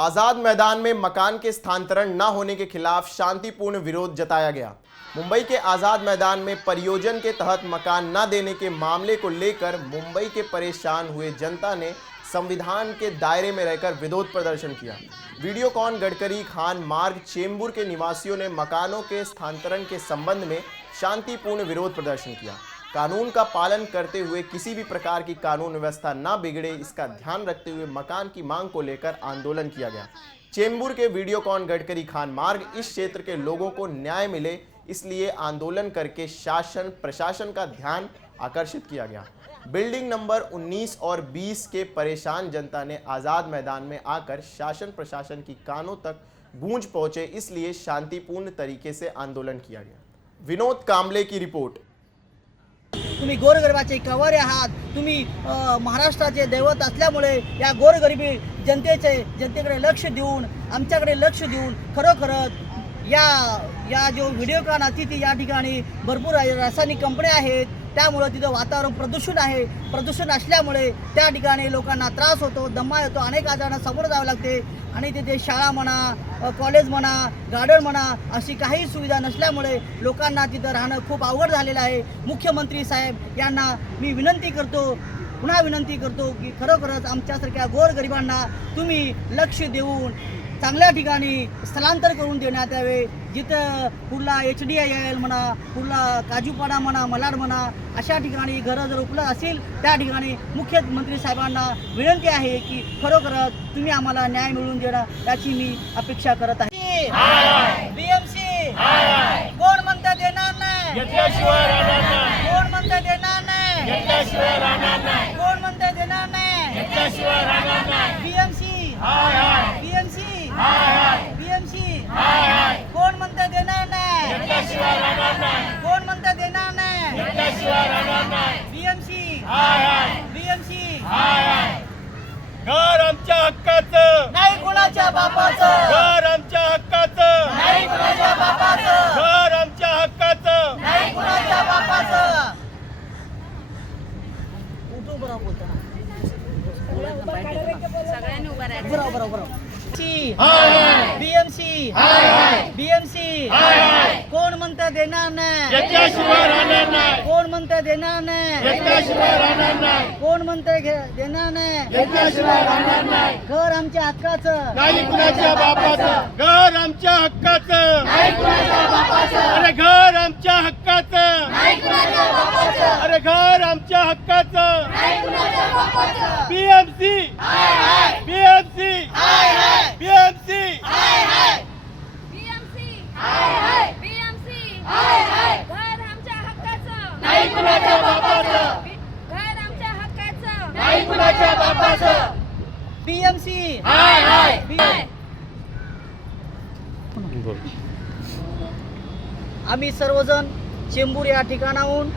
आजाद मैदान में मकान के स्थानांतरण न होने के खिलाफ शांतिपूर्ण विरोध जताया गया। मुंबई के आजाद मैदान में परियोजन के तहत मकान न देने के मामले को लेकर मुंबई के परेशान हुए जनता ने संविधान के दायरे में रहकर विरोध प्रदर्शन किया। वीडियोकॉन गडकरी खान मार्ग चेंबूर के निवासियों ने मकानों के स्थानांतरण के संबंध में शांतिपूर्ण विरोध प्रदर्शन किया। कानून का पालन करते हुए किसी भी प्रकार की कानून व्यवस्था न बिगड़े, इसका ध्यान रखते हुए मकान की मांग को लेकर आंदोलन किया गया। चेंबूर के वीडियोकॉन गडकरी खान मार्ग इस क्षेत्र के लोगों को न्याय मिले, इसलिए आंदोलन करके शासन प्रशासन का ध्यान आकर्षित किया गया। बिल्डिंग नंबर 19 और 20 के परेशान जनता ने आजाद मैदान में आकर शासन प्रशासन की कानों तक गूंज पहुंचे, इसलिए शांतिपूर्ण तरीके से आंदोलन किया गया। विनोद कांबले की रिपोर्ट। तुम्ही गोरगरिबाचे कवारे आहात, तुम्ही महाराष्ट्राचे दैवत असल्यामुळे या गोरगरिबी जनतेकडे लक्ष देऊन, आमच्याकडे लक्ष देऊन खरोखरच या जो व्हिडिओकॉन अतिथी या ठिकाणी भरपूर रासायनिक कंपन्या आहेत, त्यामुळे तिथं वातावरण प्रदूषण आहे। प्रदूषण असल्यामुळे त्या ठिकाणी लोकांना त्रास होतो, दमा येतो, अनेक आजारांना सामोरं जावं लागते आणि तिथे शाळा म्हणा, कॉलेज म्हणा, गार्डन म्हणा अशी काही सुविधा नसल्यामुळे लोकांना तिथं राहणं खूप अवघड झालेलं आहे। मुख्यमंत्री साहेब यांना मी पुन्हा विनंती करतो की खरोखरच आमच्यासारख्या गोरगरिबांना तुम्ही लक्ष देऊन चांगल्या ठिकाणी स्थलांतर करून देण्यात यावे, जिथं पुढला HDIL म्हणा, पुढला काजूपाडा म्हणा, मलाड म्हणा अशा ठिकाणी घरं जर उपलब्ध असेल त्या ठिकाणी मुख्यमंत्री साहेबांना विनंती आहे की खरोखरच तुम्ही आम्हाला न्याय मिळवून देणं याची मी अपेक्षा करत आहे। BMC कोण म्हणतं देणार नाही, कोण म्हणतं देणार नाही, कोण म्हणतं देणार नाही, BMC कोण म्हणतं देणार नाही, कोण म्हणतं देणार नाही, BMC घर आमच्या हक्काचं नाही कुणाच्या बापाचं, घर आमच्या हक्काचं नाही कुणाच्या बापाचं, घर आमच्या हक्काचं नाही कुणाच्या बापाचं। उठू बरोबर बोलतो ना, सगळ्यांनी उभा राहायचं। बरोबर BMC कोण म्हणतं देणार नाही, याच्याशिवाय राहणार नाही, कोण म्हणतं देणार नाही, याच्याशिवाय राहणार नाही, कोण म्हणतं देणार नाही, याच्याशिवाय राहणार नाही, घर आमच्या हक्काचं नाही कुणाच्या बापाचं, घर आमच्या हक्काचं नाही कुणाच्या बापाचं, अरे घर आमच्या हक्काचं, नाही कुणाच्या बापाचं, अरे घर आमच्या हक्काचं नाही कुणाच्या बापाचं। BMC BMC BMC घर आमच्या हक्काचं, नाही कुणाच्या बापाचं, घर आमच्या हक्काचं, नाही कुणाच्या बापाचं। BMC आम्ही सर्वजण चेंबूर या ठिकाणाहून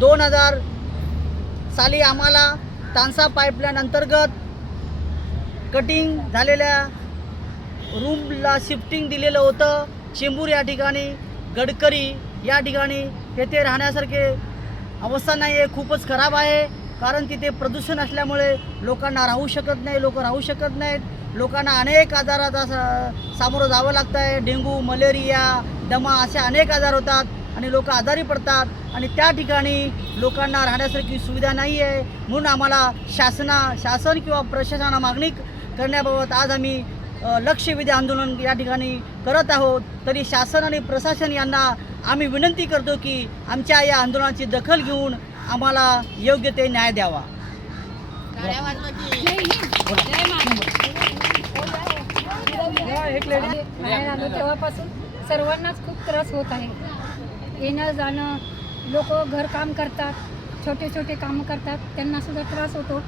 2000 साली आम्हाला तानसा पाईपलाईन अंतर्गत कटिंग झालेल्या रूमला शिफ्टिंग दिलेलं होतं। चेंबूर या ठिकाणी गडकरी या ठिकाणी येथे राहण्यासारखे अवस्था नाही आहे, खूपच खराब आहे, कारण तिथे प्रदूषण असल्यामुळे लोकांना राहू शकत नाही, लोक राहू शकत नाहीत। लोकांना अनेक आजाराचा सामोरं जावं लागतं आहे, डेंग्यू, मलेरिया, दमा असे अनेक आजार होतात आणि लोक आजारी पडतात आणि त्या ठिकाणी लोकांना राहण्यासारखी सुविधा नाही आहे। म्हणून आम्हाला शासन किंवा प्रशासनाला मागणी करण्याबाबत आज आम्ही लक्षवेधी आंदोलन या ठिकाणी करत आहोत। तरी शासन आणि प्रशासन यांना आम्ही विनंती करतो की आमच्या या आंदोलनाची दखल घेऊन आम्हाला योग्य ते न्याय द्यावा। बाहेर आलो तेव्हापासून सर्वांनाच खूप त्रास होत आहे। येणं जाणं, लोक घरकाम करतात, छोटे छोटे कामं करतात, त्यांना सुद्धा त्रास होतो।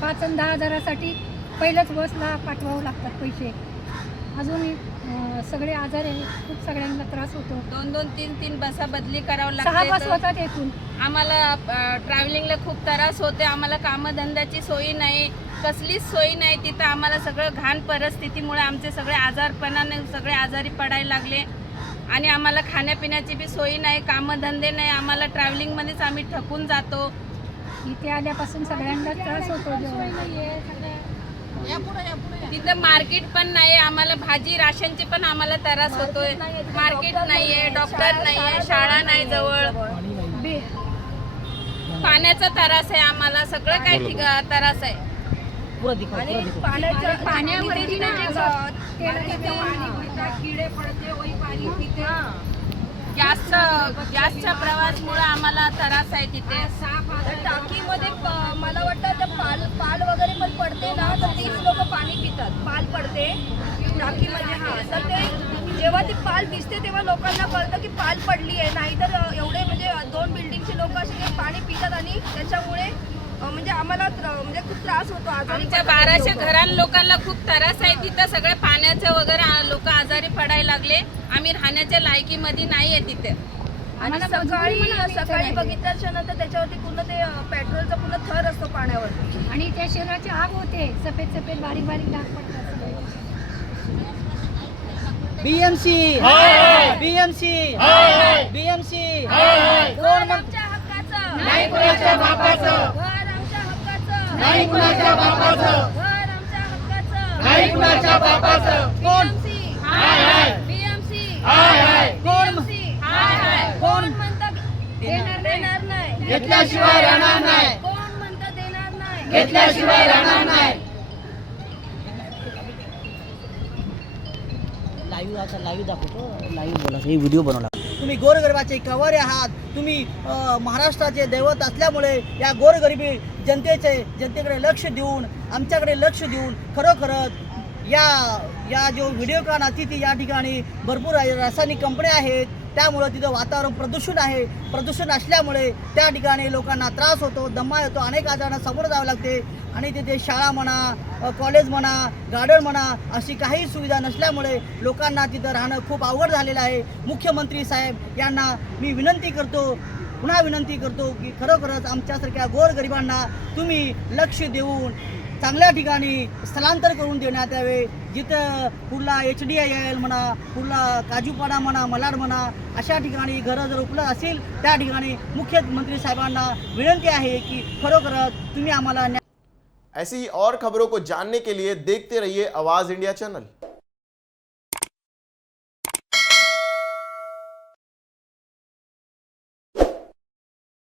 5 आणि 10 हजारासाठी पहिल्याच बसला पाठवावं लागतात पैसे। अजून सगळे आजार आहे, खूप सगळ्यांना त्रास होतो। 2-2, 3-3 बसा बदली करावं 6 बस लागते। होतात एकूण। आम्हाला ट्रॅव्हलिंगला खूप त्रास होते, आम्हाला कामधंद्याची सोयी नाही, कसलीच सोयी नाही तिथं। आम्हाला सगळं घाण परिस्थितीमुळे आमचे सगळे आजारपणाने सगळे आजारी पडायला लागले आणि आम्हाला खाण्यापिण्याची बी सोयी नाही, कामधंदे नाही, आम्हाला ट्रॅव्हलिंगमध्येच आम्ही थकून जातो। इथे आल्यापासून सगळ्यांना त्रास होतो। तिथं मार्केट पण नाही, आम्हाला भाजी राशनचे पण आम्हाला त्रास होतोय. मार्केट नाहीये, डॉक्टर नाहीये, शाळा नाही जवळ, पाण्याचा त्रास आहे आम्हाला, सगळं काही त्रास आहे. पाण्यामध्ये किडे पडते, वही पाणी पिते. गॅसच्या प्रवासमुळे आम्हाला त्रास आहे तिथे. टाकीमध्ये मला वाटतं तर पाल वगैरे पण पडते ना, तर 30 लोक पाणी पितात. पाल पडते टाकीमध्ये. हा, तर ते जेव्हा ती पाल दिसते तेव्हा लोकांना कळतं की पाल पडली आहे. नाहीतर एवढे म्हणजे 2 बिल्डिंगचे लोक असे ते पाणी पितात आणि त्याच्यामुळे म्हणजे आम्हाला म्हणजे खूप त्रास होतो. आमच्या 1200 घरां लोकांना खूप त्रास आहे. तिथं सगळे पाण्याचं वगैरे लोक आजारी पडायला लागले. आम्ही राहण्याच्या लायकीमध्ये नाही आहे तिथे. आणि सकाळी बघितल्याच्या नंतर त्याच्यावरती पूर्ण ते पेट्रोलचा पूर्ण थर असतो पाण्यावर आणि त्या शरीराची आग होते, सफेद सफेद बारीक बारीक डाग पडतात. बीएमसी बीएमसी घर आमच्या हक्काचं, नाही कुणाच्या बापाचं, घर आमच्या हक्काचं, नाही कुणाच्या बापाचं, घर आमच्या हक्काचं. नाही कुणाच्या बापाचं. बीएमसी हाय हाय बीएमसी हाय हाय. बीएमसी कोण म्हणतं देणार नाही, घेतल्याशिवाय राहणार नाही, कोण म्हणतं देणार नाही, घेतल्याशिवाय राहणार नाही. लाईव्ह दाखवतो, लाईव्ह बोला, हे व्हिडिओ बनवला. तुम्ही गोरगरिबाचे कवारे आहात. तुम्ही महाराष्ट्राचे दैवत असल्यामुळे या गोरगरिबी जनतेकडे लक्ष देऊन, आमच्याकडे लक्ष देऊन खरोखरच या जो व्हिडिओकॉन अतिथी या ठिकाणी भरपूर रासायनिक कंपन्या आहेत, त्यामुळं तिथं वातावरण प्रदूषण आहे. प्रदूषण असल्यामुळे त्या ठिकाणी लोकांना त्रास होतो, दमा येतो, अनेक आजारांना सामोरं जावं लागते. आणि तिथे शाळा म्हणा, कॉलेज म्हणा, गार्डन म्हणा, अशी काही सुविधा नसल्यामुळे लोकांना तिथं राहणं खूप अवघड झालेलं आहे. मुख्यमंत्री साहेब यांना मी पुन्हा विनंती करतो की खरोखरच आमच्यासारख्या गोरगरिबांना तुम्ही लक्ष देऊन चांगल्या ठिकाणी स्थलांतर करून देण्यात यावे. जिथं पुढला HDIL म्हणा, पुढला काजूपाडा म्हणा, मलाड म्हणा, अशा ठिकाणी घरं जर उपलब्ध असेल त्या ठिकाणी मुख्यमंत्री साहेबांना विनंती आहे की खरोखरच तुम्ही आम्हाला ऐसी ही और खबरों को जानने के लिए देखते रहिए आवाज इंडिया चैनल।